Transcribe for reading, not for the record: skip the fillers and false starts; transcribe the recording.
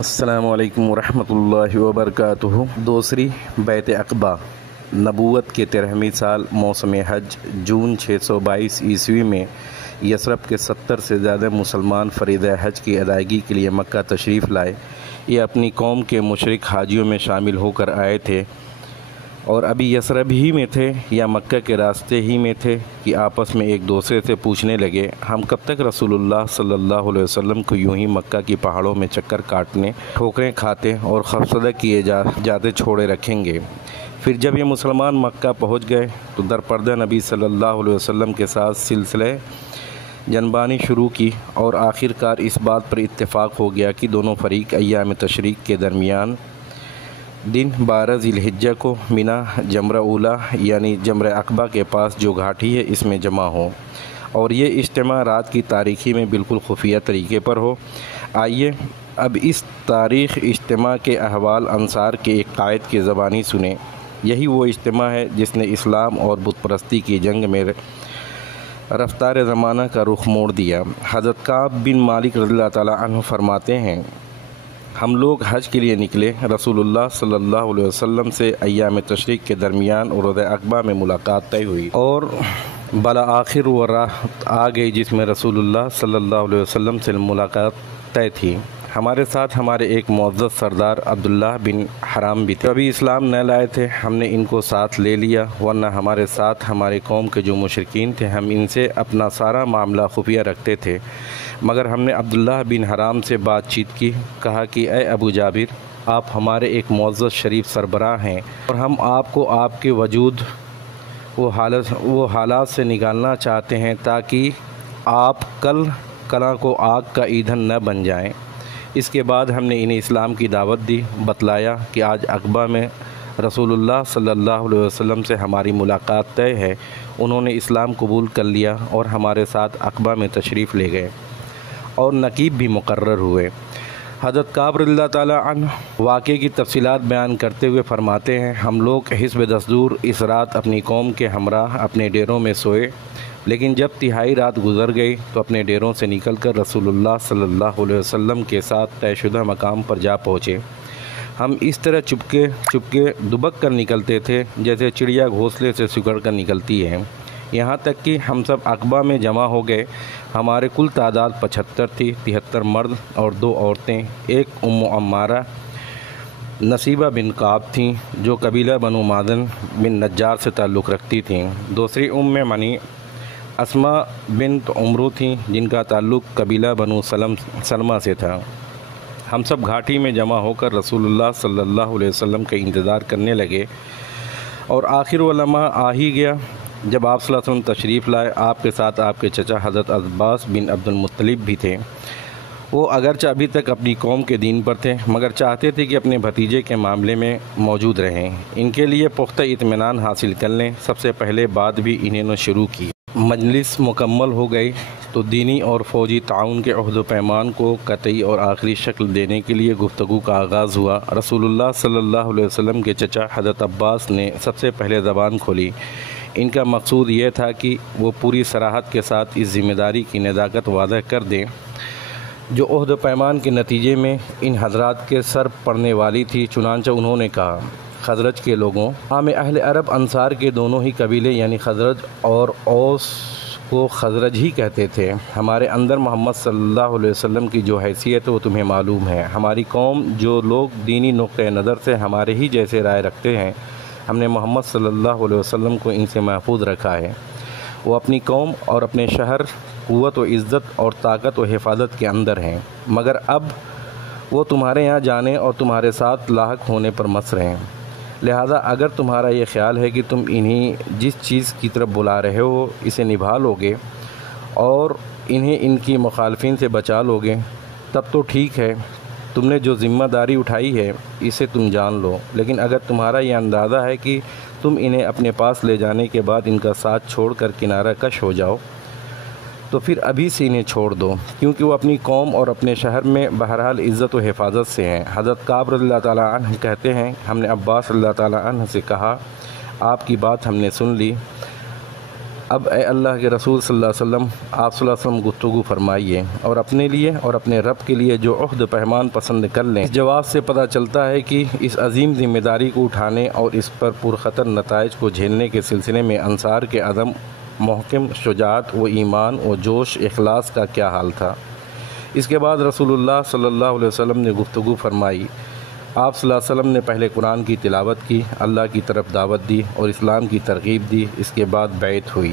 السلام علیکم ورحمۃ اللہ وبرکاتہ۔ دوسری بیت عقبہ نبوت کے 13ویں سال موسم حج جون 622 عیسوی میں یثرب کے 70 سے زیادہ مسلمان فریضہ حج کی ادائیگی کے لیے مکہ تشریف لائے۔ یہ اپنی قوم کے مشرک حاجیوں میں شامل ہو کر آئے تھے اور ابھی یثرب ہی میں تھے یا مکہ کے راستے ہی میں تھے کہ آپس میں ایک دوسرے سے پوچھنے لگے، ہم کب تک رسول اللہ صلی اللہ علیہ وسلم کو یوں ہی مکہ کی پہاڑوں میں چکر کاٹنے، ٹھوکریں کھاتے اور خوفزدہ کیے جاتے چھوڑے رکھیں گے؟ پھر جب یہ مسلمان مکہ پہنچ گئے تو در پردہ نبی صلی اللہ علیہ وسلم کے ساتھ سلسلہ جنبانی شروع کی اور آخر کار اس بات پر اتفاق ہو گیا کہ دونوں فریق ایام تشریق کے درمیان دن 12 ذی الحجہ کو منا جمرہ اولا یعنی جمرہ عقبہ کے پاس جو گھاٹی ہے اس میں جمع ہوں اور یہ اجتماع رات کی تاریکی میں بالکل خفیہ طریقے پر ہو۔ آئیے اب اس تاریخ اجتماع کے احوال انصار کے ایک قائد کی زبانی سنیں۔ یہی وہ اجتماع ہے جس نے اسلام اور بت پرستی کی جنگ میں رفتار زمانہ کا رخ موڑ دیا۔ حضرت کعب بن مالک رضی اللہ تعالیٰ عنہ فرماتے ہیں، ہم لوگ حج کے لیے نکلے، رسول اللہ صلی اللہ علیہ وسلم سے ایام تشریق کے درمیان عروض عقبہ میں ملاقات طے ہوئی اور بالآخر وہ رات آ گئی جس میں رسول اللہ صلی اللہ علیہ وسلم سے ملاقات طے تھی۔ ہمارے ساتھ ہمارے ایک معزز سردار عبداللہ بن حرام بھی تھے، ابھی اسلام نہ لائے تھے، ہم نے ان کو ساتھ لے لیا، ورنہ ہمارے ساتھ ہمارے قوم کے جو مشرکین تھے ہم ان سے اپنا سارا معاملہ خفیہ رکھتے تھے، مگر ہم نے عبداللہ بن حرام سے بات چیت کی، کہا کہ اے ابو جابر، آپ ہمارے ایک معزز شریف سربراہ ہیں اور ہم آپ کو آپ کے وجود وہ حالات سے نکالنا چاہتے ہیں تاکہ آپ کلاں کو آگ کا ایندھن نہ بن جائیں۔ اس کے بعد ہم نے انہیں اسلام کی دعوت دی، بتلایا کہ آج عقبہ میں رسول اللہ صلی اللہ علیہ وسلم سے ہماری ملاقات طے ہے۔ انہوں نے اسلام قبول کر لیا اور ہمارے ساتھ عقبہ میں تشریف لے گئے اور نقیب بھی مقرر ہوئے۔ حضرت کعب رضی اللہ تعالیٰ عنہ واقعے کی تفصیلات بیان کرتے ہوئے فرماتے ہیں، ہم لوگ حسب دستور اس رات اپنی قوم کے ہمراہ اپنے ڈیروں میں سوئے، لیکن جب تہائی رات گزر گئی تو اپنے ڈیروں سے نکل کر رسول اللہ صلی اللہ علیہ وسلم کے ساتھ طے شدہ مقام پر جا پہنچے۔ ہم اس طرح چپکے دبک کر نکلتے تھے جیسے چڑیا گھونسلے سے سکڑ کر نکلتی ہے، یہاں تک کہ ہم سب عقبہ میں جمع ہو گئے۔ ہمارے کل تعداد 75 تھی، 73 مرد اور 2 عورتیں، ایک ام عمارہ نصیبہ بن کعب تھیں جو قبیلہ بنو مازن بن نجار سے تعلق رکھتی تھیں، دوسری ام منی اسماء بنت عمرو تھیں جن کا تعلق قبیلہ بنو سلمہ سے تھا۔ ہم سب گھاٹی میں جمع ہو کر رسول اللہ صلی اللہ علیہ وسلم کا انتظار کرنے لگے اور آخر وہ لمحہ آ ہی گیا جب آپ صلی اللہ علیہ وسلم تشریف لائے۔ آپ کے ساتھ آپ کے چچا حضرت عباس بن عبد المطلب بھی تھے۔ وہ اگرچہ ابھی تک اپنی قوم کے دین پر تھے مگر چاہتے تھے کہ اپنے بھتیجے کے معاملے میں موجود رہیں، ان کے لیے پختہ اطمینان حاصل کر لیں۔ سب سے پہلے بات بھی انہوں نے شروع کی۔ مجلس مکمل ہو گئی تو دینی اور فوجی تعاون کے عہد و پیمان کو قطعی اور آخری شکل دینے کے لیے گفتگو کا آغاز ہوا۔ رسول اللہ صلی اللہ علیہ وسلم کے چچا حضرت عباس نے سب سے پہلے زبان کھولی۔ ان کا مقصود یہ تھا کہ وہ پوری صراحت کے ساتھ اس ذمہ داری کی نزاکت واضح کر دیں جو عہد و پیمان کے نتیجے میں ان حضرات کے سر پڑنے والی تھی۔ چنانچہ انہوں نے کہا، خزرج کے لوگوں، عام اہل عرب انصار کے دونوں ہی قبیلے یعنی خزرج اور اوس کو خزرج ہی کہتے تھے، ہمارے اندر محمد صلی اللہ علیہ وسلم کی جو حیثیت ہے وہ تمہیں معلوم ہے۔ ہماری قوم جو لوگ دینی نقطۂ نظر سے ہمارے ہی جیسے رائے رکھتے ہیں، ہم نے محمد صلی اللہ علیہ وسلم کو ان سے محفوظ رکھا ہے۔ وہ اپنی قوم اور اپنے شہر قوت و عزت اور طاقت و حفاظت کے اندر ہیں، مگر اب وہ تمہارے یہاں جانے اور تمہارے ساتھ لاحق ہونے پر مصر ہیں۔ لہذا اگر تمہارا یہ خیال ہے کہ تم انہیں جس چیز کی طرف بلا رہے ہو اسے نبھا لوگے اور انہیں ان کی مخالفین سے بچا لوگے تب تو ٹھیک ہے، تم نے جو ذمہ داری اٹھائی ہے اسے تم جان لو، لیکن اگر تمہارا یہ اندازہ ہے کہ تم انہیں اپنے پاس لے جانے کے بعد ان کا ساتھ چھوڑ کر کنارہ کش ہو جاؤ تو پھر ابھی سے انہیں چھوڑ دو، کیونکہ وہ اپنی قوم اور اپنے شہر میں بہرحال عزت و حفاظت سے ہیں۔ حضرت کعب رضی اللہ تعالیٰ عنہ کہتے ہیں، ہم نے عباس رضی اللہ تعالیٰ عنہ سے کہا، آپ کی بات ہم نے سن لی، اب اے اللہ کے رسول صلی اللہ علیہ وسلم، آپ صلی اللہ علیہ وسلم گفتگو فرمائیے اور اپنے لیے اور اپنے رب کے لیے جو عہد پیمان پسند کر لیں۔ اس جواب سے پتہ چلتا ہے کہ اس عظیم ذمہ داری کو اٹھانے اور اس پر پرخطر نتائج کو جھیلنے کے سلسلے میں انصار کے عدم محکم شجاعت و ایمان و جوش اخلاص کا کیا حال تھا۔ اس کے بعد رسول اللہ صلی اللہ علیہ وسلم نے گفتگو فرمائی۔ آپ صلی اللہ علیہ وسلم نے پہلے قرآن کی تلاوت کی، اللہ کی طرف دعوت دی اور اسلام کی ترغیب دی، اس کے بعد بیعت ہوئی۔